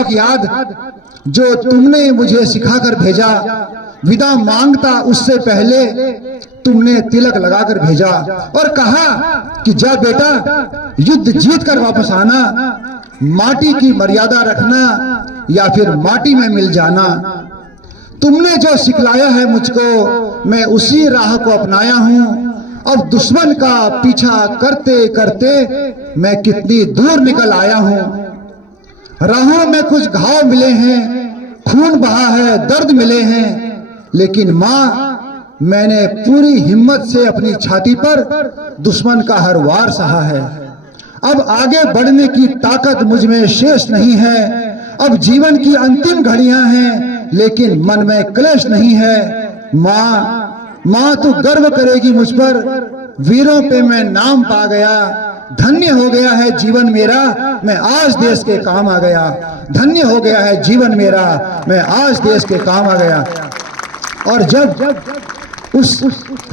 सबक याद जो तुमने मुझे सिखाकर भेजा, विदा मांगता उससे पहले तुमने तिलक लगाकर भेजा और कहा कि जा बेटा युद्ध जीत कर वापस आना, माटी की मर्यादा रखना या फिर माटी में मिल जाना। तुमने जो सिखलाया है मुझको मैं उसी राह को अपनाया हूं। अब दुश्मन का पीछा करते करते मैं कितनी दूर निकल आया हूं। राहों में कुछ घाव मिले हैं, खून बहा है, दर्द मिले हैं, लेकिन मां मैंने पूरी हिम्मत से अपनी छाती पर दुश्मन का हर वार सहा है। अब आगे बढ़ने की ताकत मुझ में शेष नहीं है। अब जीवन की अंतिम घड़ियां हैं, लेकिन मन में क्लेश नहीं है। मां तू गर्व करेगी मुझ पर, वीरों पे मैं नाम पा गया। धन्य हो गया है जीवन मेरा, मैं आज देश के काम आ गया। धन्य हो गया है जीवन मेरा, मैं आज देश के काम आ गया। और जब उस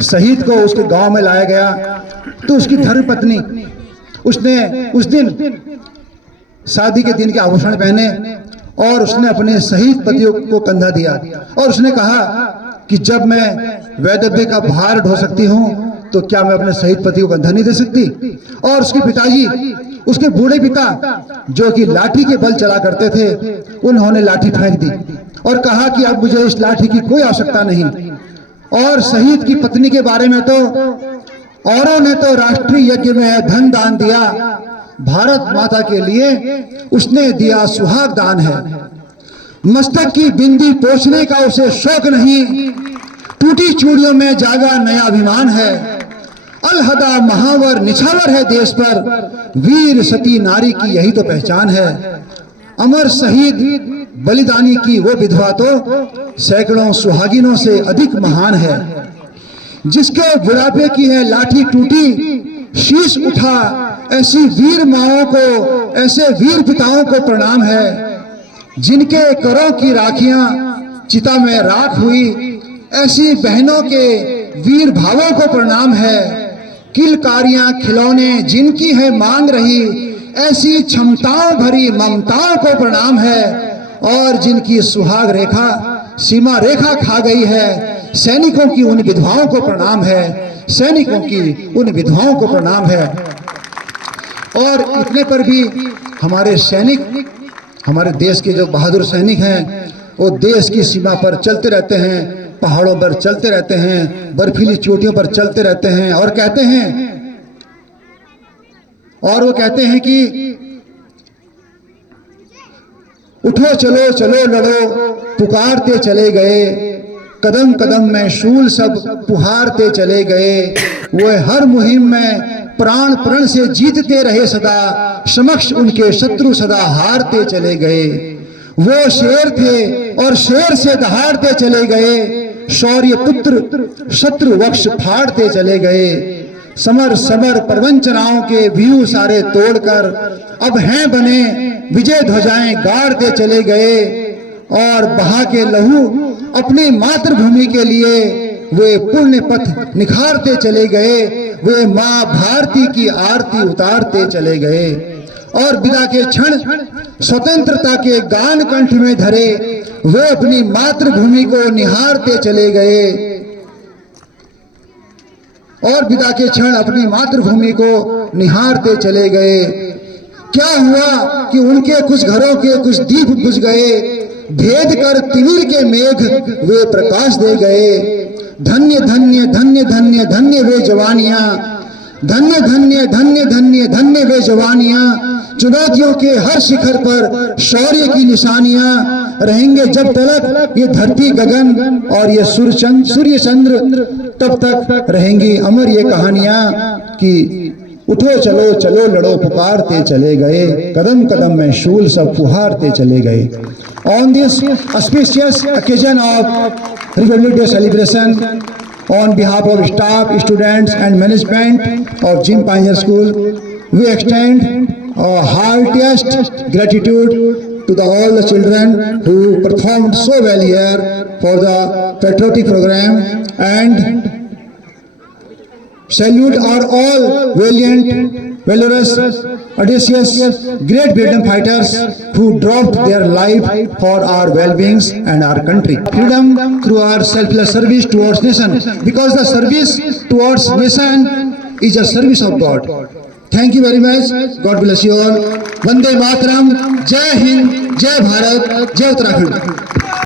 शहीद को उसके गांव में लाया गया तो उसकी धर्मपत्नी उसने उस दिन शादी के दिन के आभूषण पहने और उसने अपने शहीद पतियों को कंधा दिया और उसने कहा कि जब मैं वैधव्य का भार ढो सकती हूँ तो क्या मैं अपने शहीद पति को कंधा नहीं दे सकती। और उसके पिताजी, उसके बूढ़े पिता जो कि लाठी के बल चला करते थे, उन्होंने लाठी फेंक दी और कहा कि अब मुझे इस लाठी की कोई आवश्यकता नहीं। और शहीद की पत्नी के बारे में तो औरों ने तो राष्ट्रीय यज्ञ में धन दान दिया, भारत माता के लिए उसने दिया सुहाग दान है। मस्तक की बिंदी पोंछने का उसे शौक नहीं, टूटी चूड़ियों में जागा नया अभिमान है। अलहदा महावर निछावर है देश पर, वीर सती नारी की यही तो पहचान है। अमर शहीद बलिदानी की वो विधवा तो सैकड़ों सुहागिनों से अधिक महान है। जिसके बुढ़ापे की है लाठी टूटी, शीश उठा, ऐसी वीर माओं को, ऐसे वीर पिताओं को प्रणाम है। जिनके करों की राखियां चिता में राख हुई, ऐसी बहनों के वीर भावों को प्रणाम है। किलकारियां खिलौने जिनकी है मांग रही, ऐसी क्षमताओं भरी ममताओं को प्रणाम है। और जिनकी सुहाग रेखा सीमा रेखा खा गई है, सैनिकों की उन विधवाओं को प्रणाम है, सैनिकों की उन विधवाओं को प्रणाम है। और इतने पर भी हमारे सैनिक, हमारे देश के जो बहादुर सैनिक हैं, वो देश की सीमा पर चलते रहते हैं, पहाड़ों पर चलते रहते हैं, बर्फीली चोटियों पर चलते रहते हैं और कहते हैं, और वो कहते हैं कि उठो चलो चलो लड़ो, पुकारते चले गए, कदम कदम में शूल सब पुहारते चले गए। वो हर मुहिम में प्राण प्रण से जीतते रहे सदा, समक्ष उनके शत्रु सदा हारते चले गए। वो शेर थे और शेर से दहाड़ते चले गए, शौर्य पुत्र शत्रु वक्ष फाड़ते चले गए। समर समर प्रवंचनाओं के व्यू सारे तोड़कर अब हैं बने, विजय ध्वजाएं गाड़ते चले गए। और बहा के लहू अपनी मातृभूमि के लिए वे पुण्य पथ निखारते चले गए, वे मां भारती की आरती उतारते चले गए। और विदा के क्षण स्वतंत्रता के गान कंठ में धरे, वे अपनी मातृभूमि को निहारते चले गए। और विदा के क्षण अपनी मातृभूमि को निहारते चले गए। क्या हुआ कि उनके कुछ घरों के कुछ दीप बुझ गए, भेद कर तिमिर के मेघ वे प्रकाश दे गए। धन्य धन्य धन्य धन्य धन्य वे जवानियां, धन्य धन्य धन्य धन्य धन्य वे जवानियां। चुनौतियों के हर शिखर पर शौर्य की निशानियां रहेंगे जब तक ये धरती गगन और ये सूर्य चंद्र, तब तक रहेंगी अमर ये कहानियां कि उठो चलो चलो लड़ो, पुकारते चले गए, कदम कदम में शूल सब फुहारते चले गए। On this auspicious occasion of Republic Day celebration, on behalf of staff, students and management of Jim Pioneer School, we extend our heartiest gratitude to all the children who performed so well here for the patriotic program, and salute our all valiant valorous, audacious, great freedom fighters who dropped their life for our well-being and our country. Freedom through our selfless service towards nation, because the service towards nation is a service of God. Thank you very much. God bless you all. Vande Mataram. Jai Hind. Jai Bharat. Jai Uttarakhand.